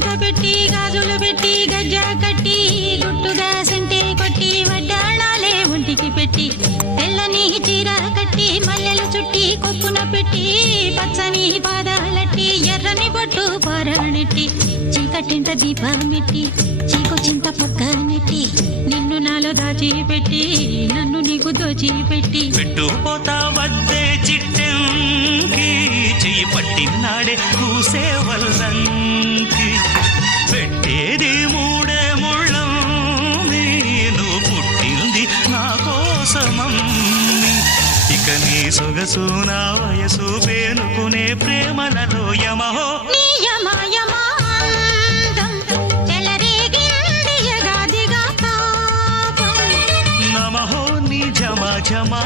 కాటుక పెట్టి గాజులు పెట్టి గజ్జా కట్టి గుట్టుగా సెంటే కొట్టి వడ్డాణాలే ఒంటికి పెట్టి తెల్లని చీర కట్టి మల్లెలు చుట్టి కొప్పున పెట్టి పచ్చని పాదాలట్టి ఎర్రని బొట్టు పారాణెట్టి చీకటింట దీపమెట్టి చీకొచ్చింత పక్క నెట్టి నిన్ను నాలో దాచిపెట్టి నన్ను నీకు దోచిపెట్టి పెట్టుపోతా వద్దే చిట్టంకి చెయ్యి పట్టినాడే కూసే వల్లంకి పెట్టేది మూడే ముళ్ళం నువ్వు పుట్టింది నా కోసమమ్మి ఇక నీ సొగసు నా వయసు పేనుకునే ప్రేమలలో యమహో నమహో నీ జమా జమా